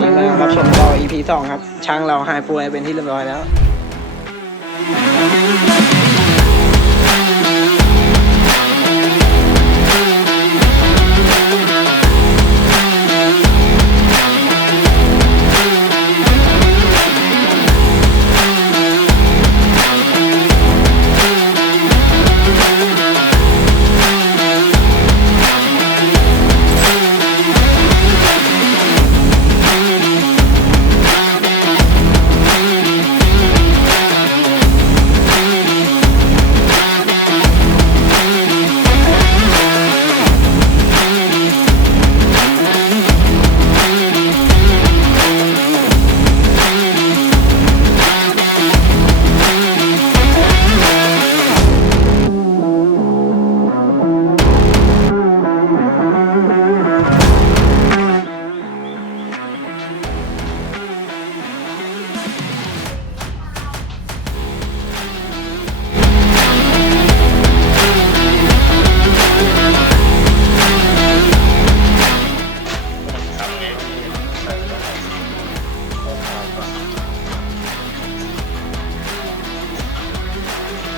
นี้มารับชมต่อ EP สองครับช่างเราหายป่วยเป็นที่เรียบร้อยแล้ว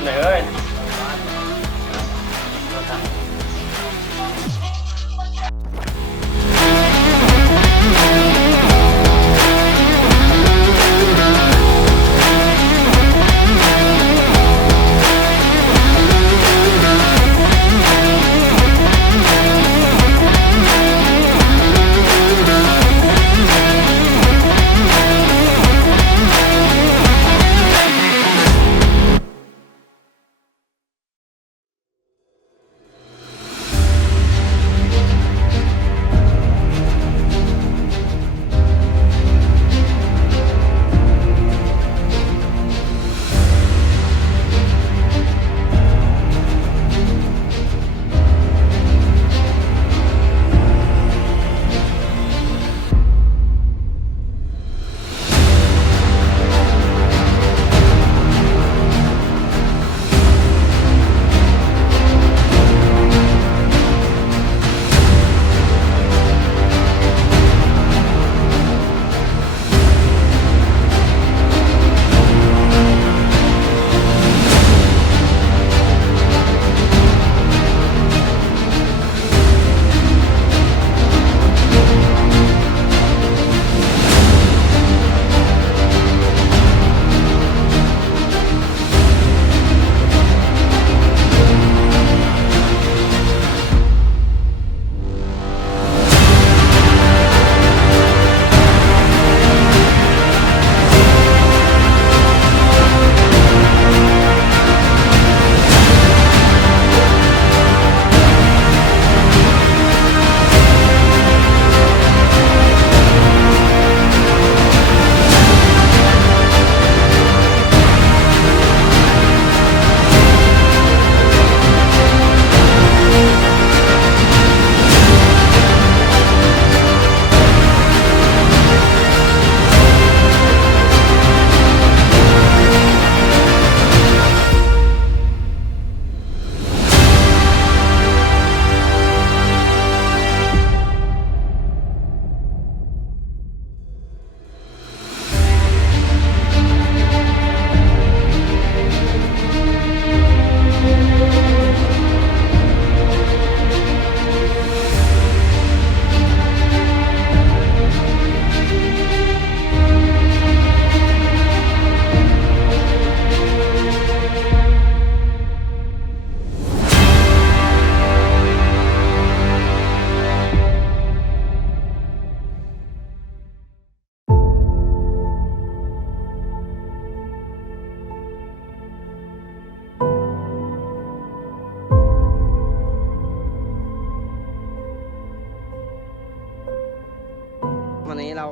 ไหนเอ้ย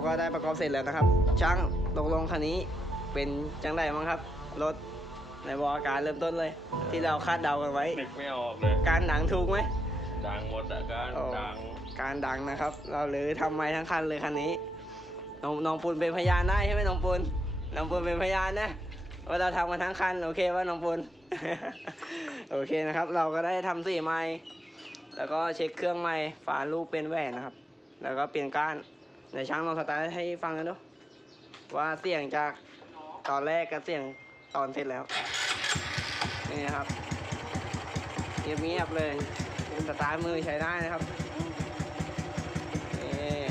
ก็ได้ประกอบเสร็จแล้วนะครับ ช่างตกลงคันนี้เป็นจังไดมั้งครับ รถในวออาการเริ่มต้นเลย ที่เราคาดเดากันไว้ นึกไม่ออกเลยการดังถูกไหมดังหมดอะการโอ้ดังการดังนะครับ เราหรือทำไมทั้งคันเลยคันนี้น้องน้องปูนเป็นพยานได้ใช่ไหมน้องปูนน้องปูนเป็นพยานนะว่าเราทำกันทั้งคันโอเคว่าน้องปูน โอเคนะครับ เราก็ได้ทำสีใหม่แล้วก็เช็คเครื่องใหม่ฝาลูกเป็นแหวนนะครับ แล้วก็เปลี่ยนก้าน ในช่างลองสตาร์ทให้ฟังกันดูว่าเสียงจากตอนแรกกับเสียงตอนเสร็จแล้ว นี่ครับเงียบๆเลยเป็นสตาร์ทมือใช้ได้นะครับนี่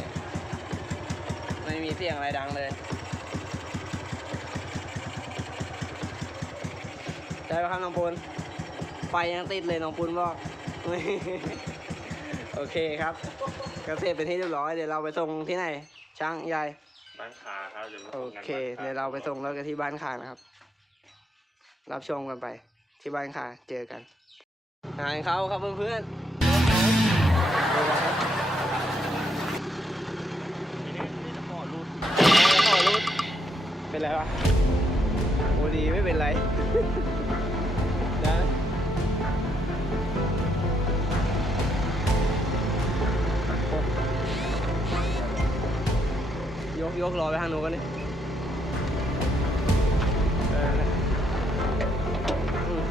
ไม่มีเสียงอะไรดังเลยใช่ไหมครับน้องปูนไฟยังติดเลยน้องปูนบอก โอเคครับ กษตรเป็นที่เรียบร้อยเดี๋ยวเราไปส่งที่ไหนช่างใหญ่บ้านขาครับดี๋ยวมาโอส่งกันเคบ้นขเดี๋ยวเราไปส่งรถกันที่บ้านขานะครับ รับชมกันไป ที่บ้านขาเจอกันงานเขาครับเพื่อนๆขอรูดเป็นไรวะโอดีไม่เป็นไรนะ ยกยกรอไปทางโน้นกันดิเออนะอืม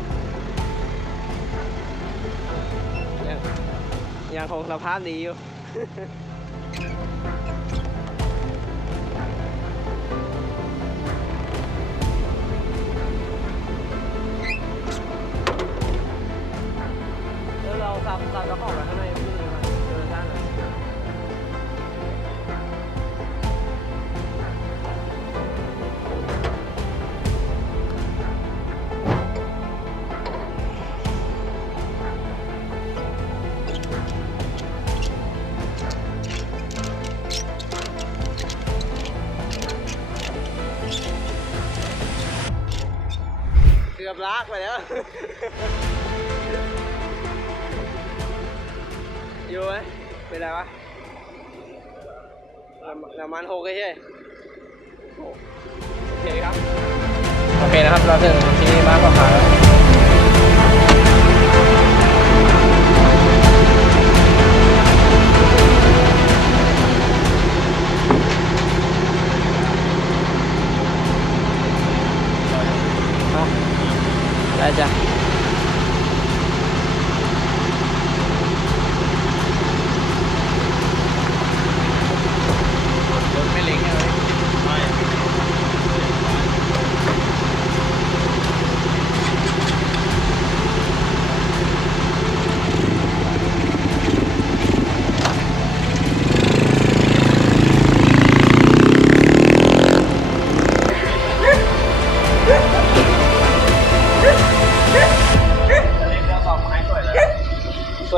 ยังยังคงสภาพดีอยู่ กือบลากไปแล้ว อยู่ไหมเป็นไรวะน้ำน้ำมันหกใช่โอเคครับ โอเคนะครับ เราถึงที่บ้านพ่อค้าแล้ว ไ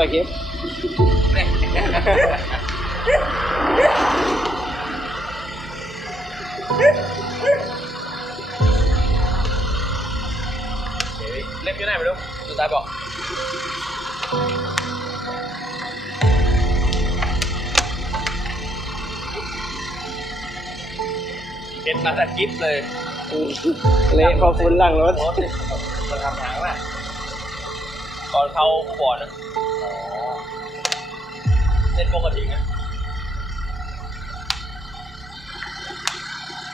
สวยคลิปเล่นที่ไหนไม่รู้ดูตาบอกเป็นมาจากกิฟเลยเละพอฟุ้นหลังรถรถมาทำทางแหละก่อนเข้าบอร์ดอะ เล่นปกติไง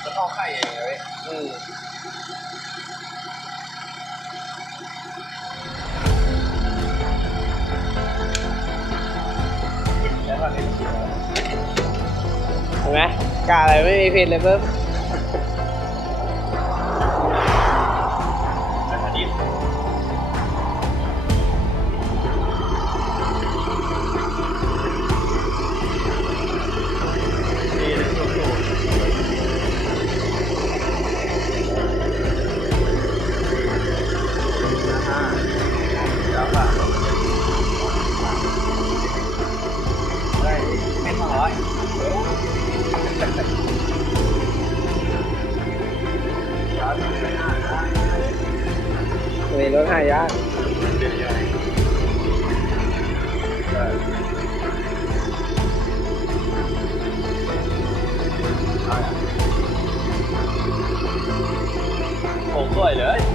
แล้วเข้าไข่เองเลยอืมเห็นไหมกาอะไรไม่มีผิดเลยเพิ่มายากผมสวยเลย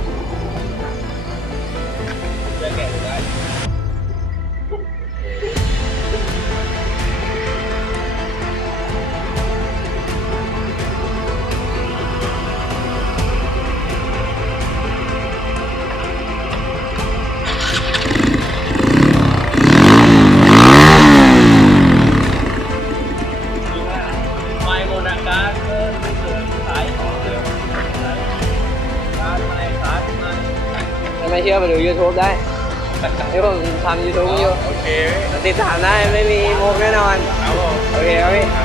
ำยูทูบอยู่โอเคติดตามได้ไม่มีมุกแน่นอน ครับผม โอเคครับพี่ครับ